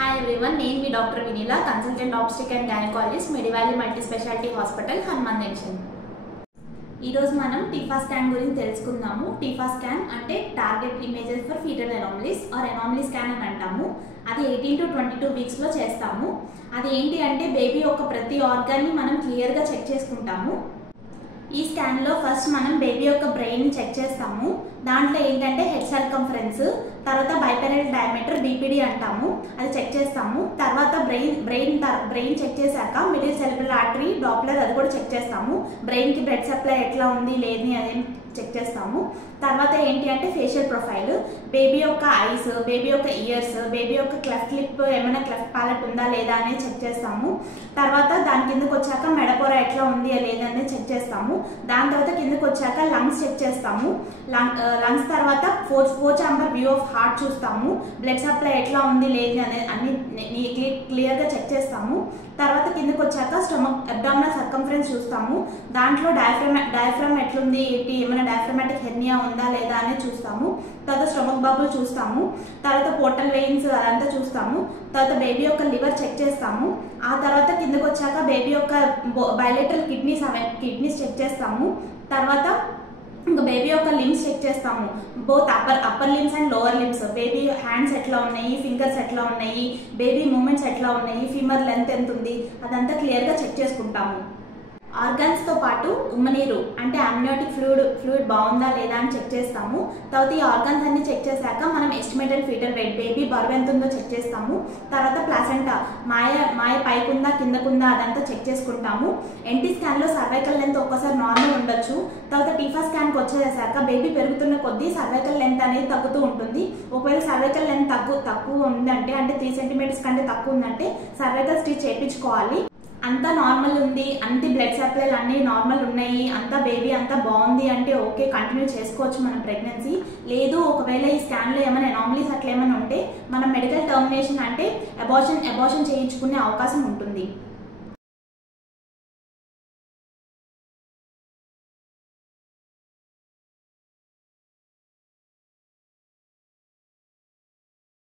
Hi everyone, నేను మీ doctor Vineela, consultant obstetric and gynaecologist Medivalley multi speciality hospital Hanuman junction. ఈ రోజు మనం టీఫా స్కాన్ గురించి తెలుసుకుందాము. టీఫా స్కాన్ అంటే target images for fetal anomalies or anomaly scan అని అంటాము. అది 18 to 22 వీక్స్లో చేస్తాము. అది ఏంటి అంటే బేబీ యొక్క ప్రతి ఆర్గాన్ని మనం క్లియర్గా చెక్ చేసుకుంటాము. ఈ స్కాన్లో ఫస్ట్ మనం బేబీ యొక్క బ్రెయిన్ చెక్ చేస్తాము. దాంట్లో ఏంటంటే హెడ్ సర్కంఫరెన్స్, తర్వాత బైపెరల్ డయామీటర్ బీపీడీ అంటాము, అది చెక్ చేస్తాము. తర్వాత బ్రెయిన్ చెక్ చేశాక మిడిల్ సెరిబ్రల్ ఆర్టరీ డాప్లర్ అది కూడా చెక్ చేస్తాము. బ్రెయిన్కి బ్లడ్ సప్లై ఎట్లా ఉంది లేదు అనేది చెక్ చేస్తాము. తర్వాత ఏంటి అంటే ఫేషియల్ ప్రొఫైల్, బేబీ యొక్క ఐస్, బేబీ యొక్క ఇయర్స్, బేబీ యొక్క క్లెఫ్ట్ లిప్ ఏమైనా క్లెఫ్ట్ పాలెట్ ఉందా లేదా అనేది చెక్ చేస్తాము. తర్వాత దాని కిందకు వచ్చాక మెడపొర ఎట్లా ఉంది లేదనేది చెక్ చేస్తాము. దాని తర్వాత కిందకు వచ్చాక లంగ్స్ చెక్ చేస్తాము. లంగ్స్ తర్వాత four chamber view of heart చూస్తాము. బ్లడ్ సప్లై ఎట్లా ఉంది లేదు అనేది అన్ని క్లియర్గా చెక్ చేస్తాము. తర్వాత కిందకు వచ్చాక స్టమక్ అబ్డామినల్ సర్కంఫరెన్స్ చూస్తాము. దాంట్లో డయాఫ్రామ్ ఎట్లుంది, ఏమైనా డయాఫ్రామాటిక్ హెర్నియా ఉందా లేదా అనేది చూస్తాము. తర్వాత స్టమక్ బబుల్ చూస్తాము. తర్వాత పోర్టల్ వెయిన్స్ అదంతా చూస్తాము. తర్వాత బేబీ యొక్క లివర్ చెక్ చేస్తాము. ఆ తర్వాత కిందకు వచ్చాక బేబీ యొక్క బైలేటరల్ కిడ్నీస్ చెక్ చేస్తాము. తర్వాత ఇంకా బేబీ యొక్క లిమ్స్ చెక్ చేస్తాము. Both upper limbs and lower limbs, baby hands ఎట్లా ఉన్నాయి, ఫింగర్స్ ఎట్లా ఉన్నాయి, బేబీ మూమెంట్స్ ఎట్లా ఉన్నాయి, ఫీమర్ లెంత్ ఎంత ఉంది, అదంతా క్లియర్గా చెక్ చేసుకుంటాము. ఆర్గాన్స్తో పాటు ఉమ్మనీరు అంటే అమ్నియోటిక్ ఫ్లూయిడ్ బాగుందా లేదా అని చెక్ చేస్తాము. తర్వాత ఈ ఆర్గాన్స్ అన్ని చెక్ చేశాక మనం ఎస్టిమేటెడ్ ఫీటల్ వెయిట్, బేబీ బరువు ఎంత ఉందో చెక్ చేస్తాము. తర్వాత ప్లాసెంటా మాయ పైకుందా కిందకుందా అదంతా చెక్ చేసుకుంటాము. ఎన్టీ స్కాన్లో సర్వైకల్ లెంత్ ఒక్కసారి నార్మల్ ఉండొచ్చు. తర్వాత టీఫా స్కాన్కి వచ్చేసాక బేబీ పెరుగుతున్న కొద్దీ సర్వైకల్ లెంత్ అనేది తగ్గుతూ ఉంటుంది. ఒకవేళ సర్వైకల్ లెంత్ తక్కువ ఉందంటే, అంటే 3 సెంటీమీటర్స్ కంటే తక్కువ ఉందంటే సర్వైకల్ స్టిచ్ చేయించుకోవాలి. అంతా నార్మల్ ఉంది, అన్ని బ్లడ్ సప్లైలు అన్నీ నార్మల్ ఉన్నాయి, అంతా బేబీ అంతా బాగుంది అంటే ఓకే, కంటిన్యూ చేసుకోవచ్చు మనం ప్రెగ్నెన్సీ. లేదు ఒకవేళ ఈ స్కాన్లో ఏమైనా అనామలీస్ అట్లా ఏమైనా ఉంటే మనం మెడికల్ టర్మినేషన్ అంటే అబార్షన్ చేయించుకునే అవకాశం ఉంటుంది.